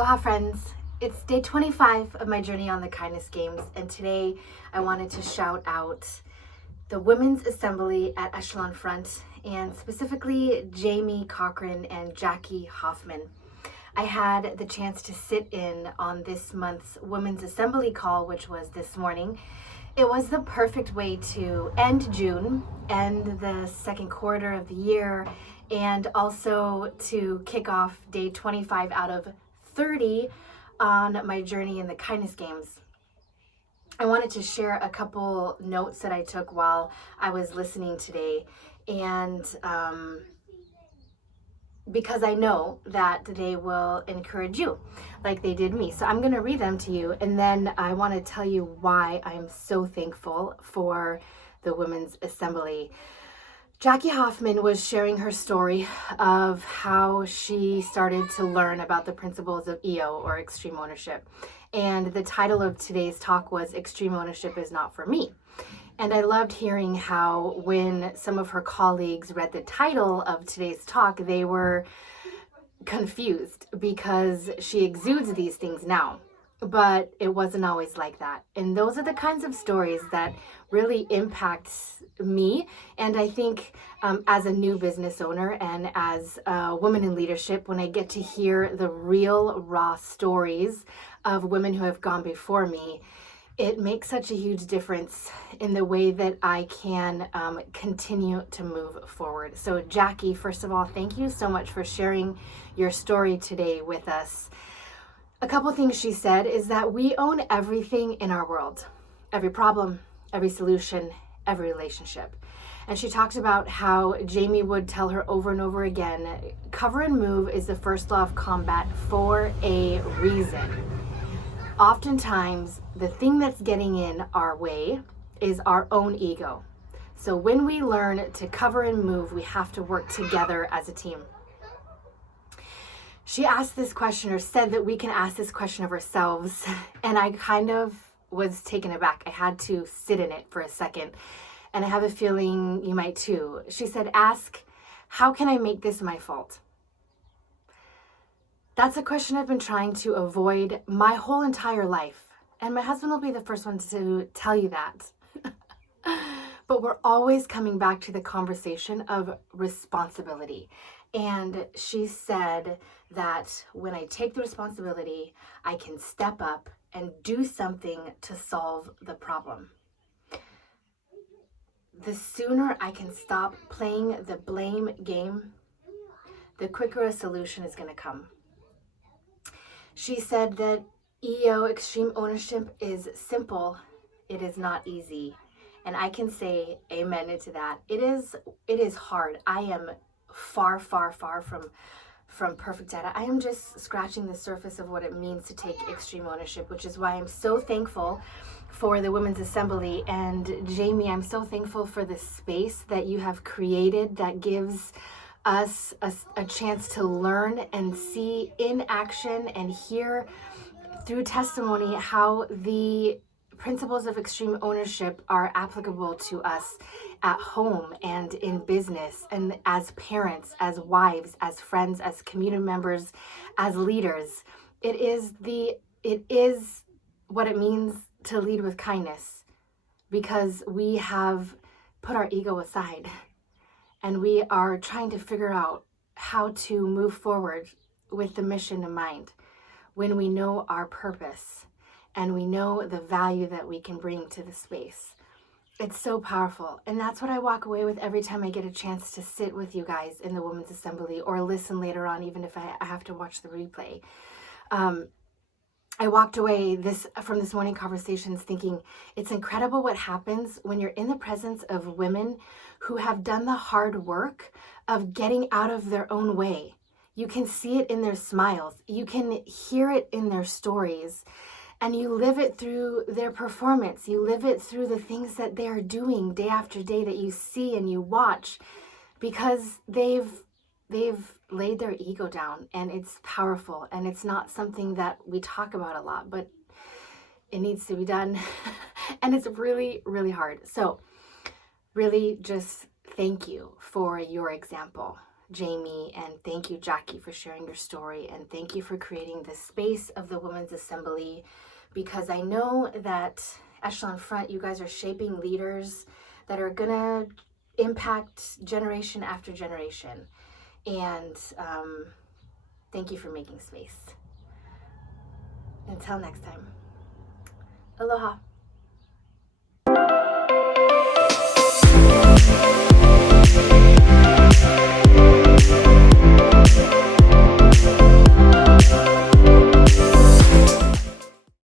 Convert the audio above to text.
Aloha friends, it's day 25 of my journey on the kindness games, and today I wanted to shout out the Women's Assembly at Echelon Front, and specifically Jamie Cochran and Jackie Hoffman. I had the chance to sit in on this month's Women's Assembly call, which was this morning. It was the perfect way to end June, end the second quarter of the year, and also to kick off day 25 out of 30 on my journey in the kindness games. I wanted to share a couple notes that I took while I was listening today, and because I know that they will encourage you like they did me. So I'm going to read them to you, and then I want to tell you why I'm so thankful for the Women's Assembly. Jackie Hoffman was sharing her story of how she started to learn about the principles of EO, or extreme ownership. And the title of today's talk was Extreme Ownership is Not for Me. And I loved hearing how when some of her colleagues read the title of today's talk, they were confused because she exudes these things now, but it wasn't always like that. And those are the kinds of stories that really impact me. And I think as a new business owner and as a woman in leadership, when I get to hear the real raw stories of women who have gone before me, it makes such a huge difference in the way that I can continue to move forward. So Jackie, first of all, thank you so much for sharing your story today with us. A couple things she said is that we own everything in our world, every problem, every solution, every relationship. And she talked about how Jamie would tell her over and over again, cover and move is the first law of combat for a reason. Oftentimes, the thing that's getting in our way is our own ego. So when we learn to cover and move, we have to work together as a team. She asked this question, or said that we can ask this question of ourselves, and I kind of was taken aback. I had to sit in it for a second, and I have a feeling you might too. She said, ask, how can I make this my fault? That's a question I've been trying to avoid my whole entire life. And my husband will be the first one to tell you that. But we're always coming back to the conversation of responsibility. And she said that when I take the responsibility, I can step up and do something to solve the problem. The sooner I can stop playing the blame game, the quicker a solution is going to come. She said that EO, extreme ownership, is simple. It is not easy. And I can say amen to that. It is hard. I am far from perfect data. I am just scratching the surface of what it means to take extreme ownership, which is why I'm so thankful for the Women's Assembly. And Jamie, I'm so thankful for the space that you have created that gives us a chance to learn and see in action and hear through testimony how the principles of extreme ownership are applicable to us at home and in business and as parents, as wives, as friends, as community members, as leaders. It is what it means to lead with kindness, because we have put our ego aside. And we are trying to figure out how to move forward with the mission in mind when we know our purpose and we know the value that we can bring to the space. It's so powerful. And that's what I walk away with every time I get a chance to sit with you guys in the Women's Assembly or listen later on, even if I have to watch the replay. I walked away from this morning conversations thinking it's incredible what happens when you're in the presence of women who have done the hard work of getting out of their own way. You can see it in their smiles. You can hear it in their stories. And you live it through their performance. You live it through the things that they are doing day after day that you see and you watch, because they've laid their ego down, and it's powerful, and it's not something that we talk about a lot, but it needs to be done. And it's really, really hard. So really just thank you for your example. Jamie, and thank you, Jackie, for sharing your story, and thank you for creating this space of the Women's Assembly, because I know that Echelon Front, you guys are shaping leaders that are gonna impact generation after generation, and thank you for making space. Until next time, aloha.